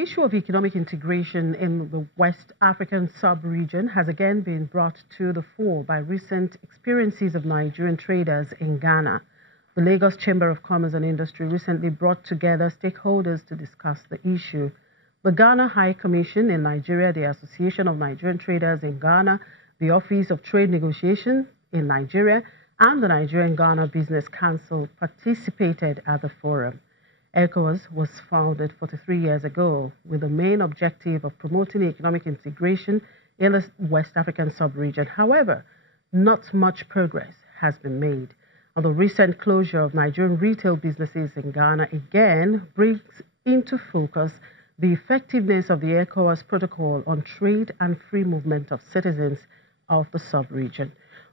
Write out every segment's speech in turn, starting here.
The issue of economic integration in the West African sub-region has again been brought to the fore by recent experiences of Nigerian traders in Ghana. The Lagos Chamber of Commerce and Industry recently brought together stakeholders to discuss the issue. The Ghana High Commission in Nigeria, the Association of Nigerian Traders in Ghana, the Office of Trade Negotiation in Nigeria, and the Nigerian Ghana Business Council participated at the forum. ECOWAS was founded 43 years ago with the main objective of promoting economic integration in the West African sub-region. However, not much progress has been made. And the recent closure of Nigerian retail businesses in Ghana again brings into focus the effectiveness of the ECOWAS protocol on trade and free movement of citizens of the sub-region.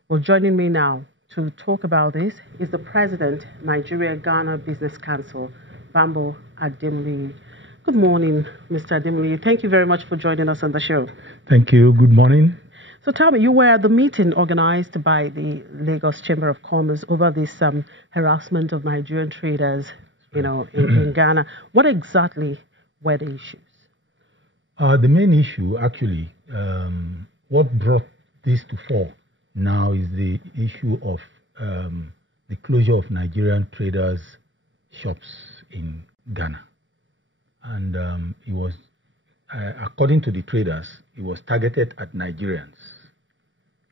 Well, joining me now to talk about this is the President, Nigerian Ghana Business Council, Bambo Ademiluyi. Good morning, Mr. Ademiluyi. Thank you very much for joining us on the show. Thank you. Good morning. So tell me, you were at the meeting organized by the Lagos Chamber of Commerce over this harassment of Nigerian traders, in Ghana. What exactly were the issues? The main issue, actually, what brought this to fore now is the issue of the closure of Nigerian traders' shops in Ghana. And it was, according to the traders, it was targeted at Nigerians.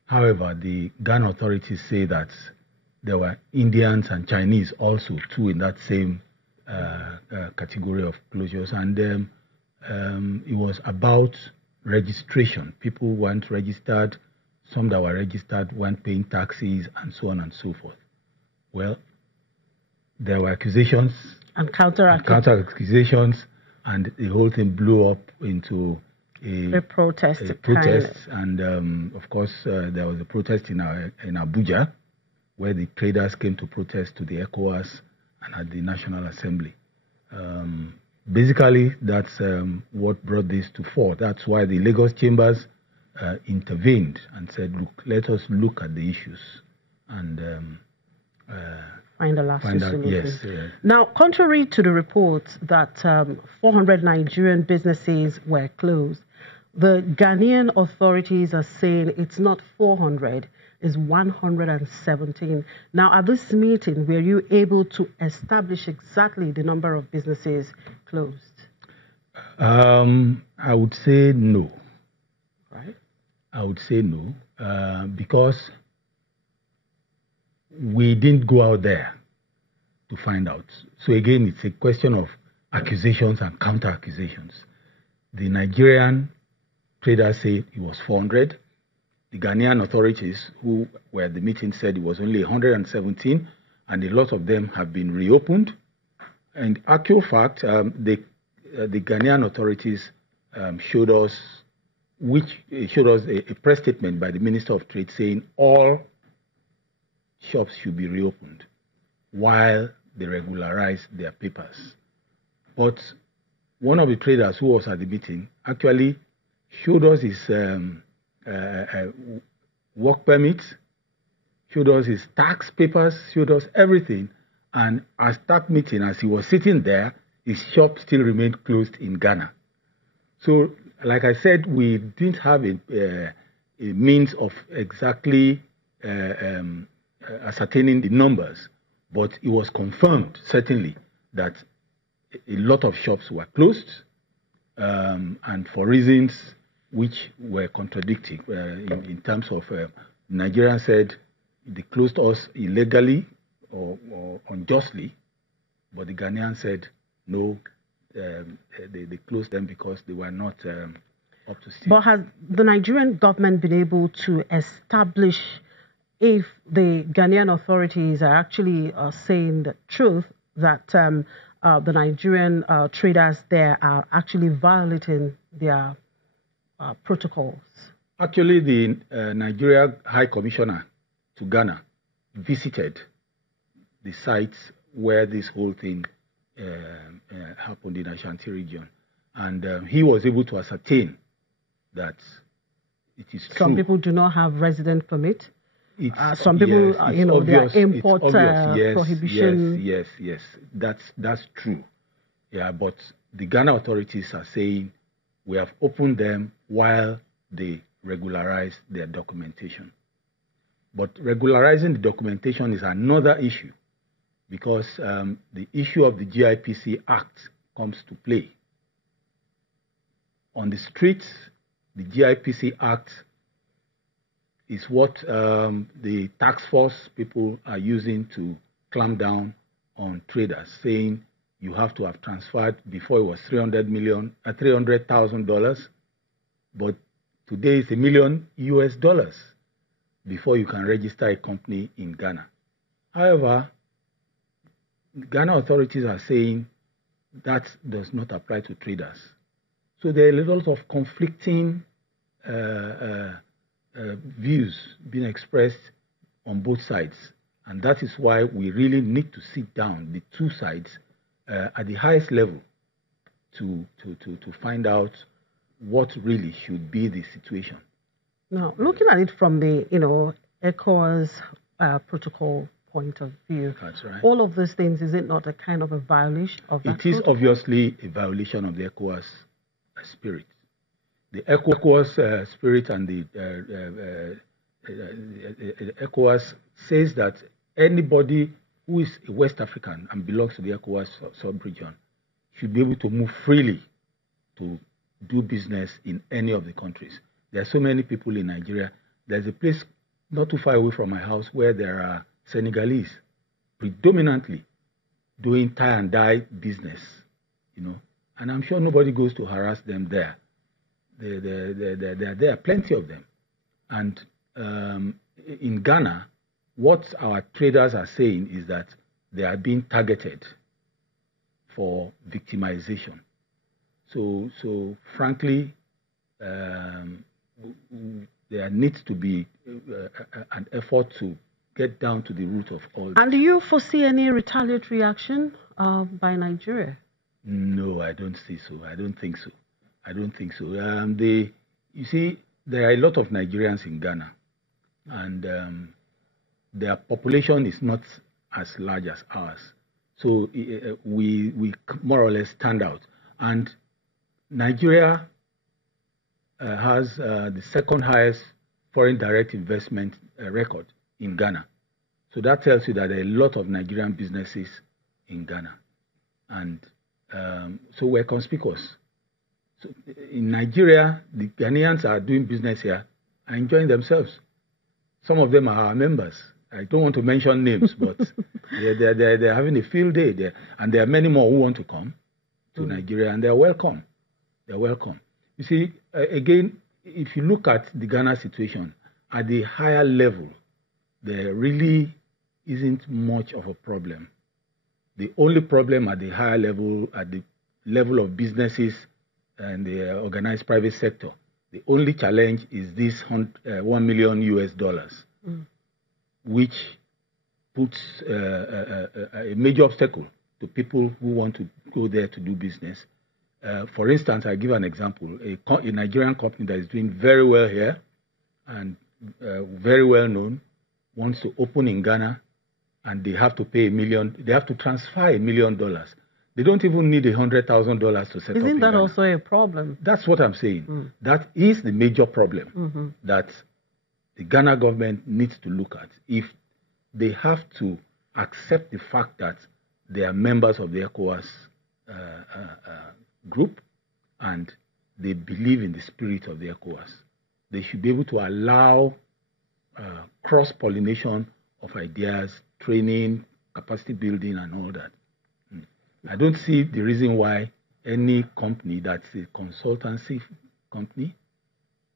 However, the Ghana authorities say that there were Indians and Chinese also too in that same category of closures. And it was about registration. People weren't registered. Some that were registered weren't paying taxes and so on and so forth. Well, there were accusations and counter accusations, and the whole thing blew up into a protest. And of course, there was a protest in Abuja, where the traders came to protest to the ECOWAS and at the National Assembly. Basically, that's what brought this to fore. That's why the Lagos Chambers intervened and said, look, let us look at the issues and find a lasting solution. Yes. Now, contrary to the reports that 400 Nigerian businesses were closed, the Ghanaian authorities are saying it's not 400, it's 117. Now, at this meeting, were you able to establish exactly the number of businesses closed? I would say no. Right? I would say no, because we didn't go out there to find out. So again, it's a question of accusations and counter accusations. The Nigerian traders say it was 400. The Ghanaian authorities who were at the meeting said it was only 117, and a lot of them have been reopened. And actual fact, the Ghanaian authorities showed us a press statement by the Minister of Trade saying all shops should be reopened while they regularize their papers. But one of the traders who was at the meeting actually showed us his work permit, showed us his tax papers, showed us everything. And at that meeting, as he was sitting there, his shop still remained closed in Ghana. So, like I said, we didn't have a means of exactly ascertaining the numbers, but it was confirmed, certainly, that a lot of shops were closed, and for reasons which were contradicting. In terms of, Nigerians said they closed us illegally or unjustly, but the Ghanaians said no, they closed them because they were not up to speed. But has the Nigerian government been able to establish if the Ghanaian authorities are actually saying the truth that the Nigerian traders there are actually violating their protocols? Actually, the Nigeria High Commissioner to Ghana visited the sites where this whole thing happened in Ashanti region, and he was able to ascertain that it is true. Some people do not have resident permit. Some people, yes, there are import yes, prohibition. Yes, that's true. Yeah, but the Ghana authorities are saying we have opened them while they regularize their documentation. But regularizing the documentation is another issue, because the issue of the GIPC Act comes to play. On the streets, the GIPC Act is what the task force people are using to clamp down on traders, saying you have to have transferred, before it was $300,000, but today it's $1 million before you can register a company in Ghana. However, Ghana authorities are saying that does not apply to traders. So there are a lot of conflicting views being expressed on both sides. And that is why we really need to sit down, the two sides, at the highest level to find out what really should be the situation. Now, looking at it from the, ECOWAS protocol point of view, that's right. All of these things, is it not a kind of a violation of that? It is obviously a violation of the ECOWAS spirit. The ECOWAS spirit and the ECOWAS says that anybody who is a West African and belongs to the ECOWAS sub-region should be able to move freely to do business in any of the countries. There are so many people in Nigeria. There's a place not too far away from my house where there are Senegalese predominantly doing tie and dye business, and I'm sure nobody goes to harass them there. There are plenty of them. And in Ghana, what our traders are saying is that they are being targeted for victimization. So frankly, there needs to be an effort to get down to the root of all this. And do you foresee any retaliatory action by Nigeria? No, I don't see so. I don't think so. You see, there are a lot of Nigerians in Ghana, and their population is not as large as ours. So we more or less stand out. And Nigeria has the second highest foreign direct investment record in Ghana. So that tells you that there are a lot of Nigerian businesses in Ghana. And so we're conspicuous. So in Nigeria, the Ghanaians are doing business here, are enjoying themselves. Some of them are our members. I don't want to mention names, but they're having a field day there. And there are many more who want to come to Nigeria, and they're welcome. They're welcome. You see, again, if you look at the Ghana situation, at the higher level, there really isn't much of a problem. The only problem at the higher level, at the level of businesses and the organized private sector, the only challenge is this $1 million, which puts a major obstacle to people who want to go there to do business. For instance, I give an example. A Nigerian company that is doing very well here and very well known wants to open in Ghana, and they have to pay $1 million. They have to transfer $1 million. They don't even need $100,000 to set up in Ghana. Isn't that also a problem? That's what I'm saying. That is the major problem that the Ghana government needs to look at. If they have to accept the fact that they are members of the ECOWAS group and they believe in the spirit of the ECOWAS, they should be able to allow cross-pollination of ideas, training, capacity building, and all that. I don't see the reason why any company that's a consultancy company,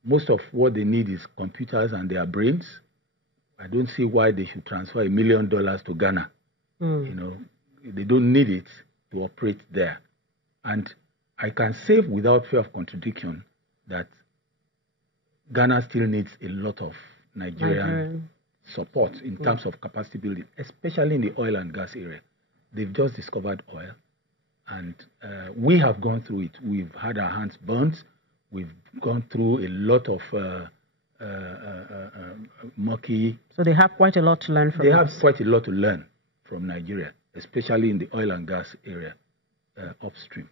most of what they need is computers and their brains. I don't see why they should transfer $1 million to Ghana. They don't need it to operate there. And I can say without fear of contradiction that Ghana still needs a lot of Nigerian support in terms of capacity building, especially in the oil and gas area. They've just discovered oil, and we have gone through it. We've had our hands burnt. We've gone through a lot of murky. So they have quite a lot to learn from us. They have quite a lot to learn from Nigeria, especially in the oil and gas area upstream.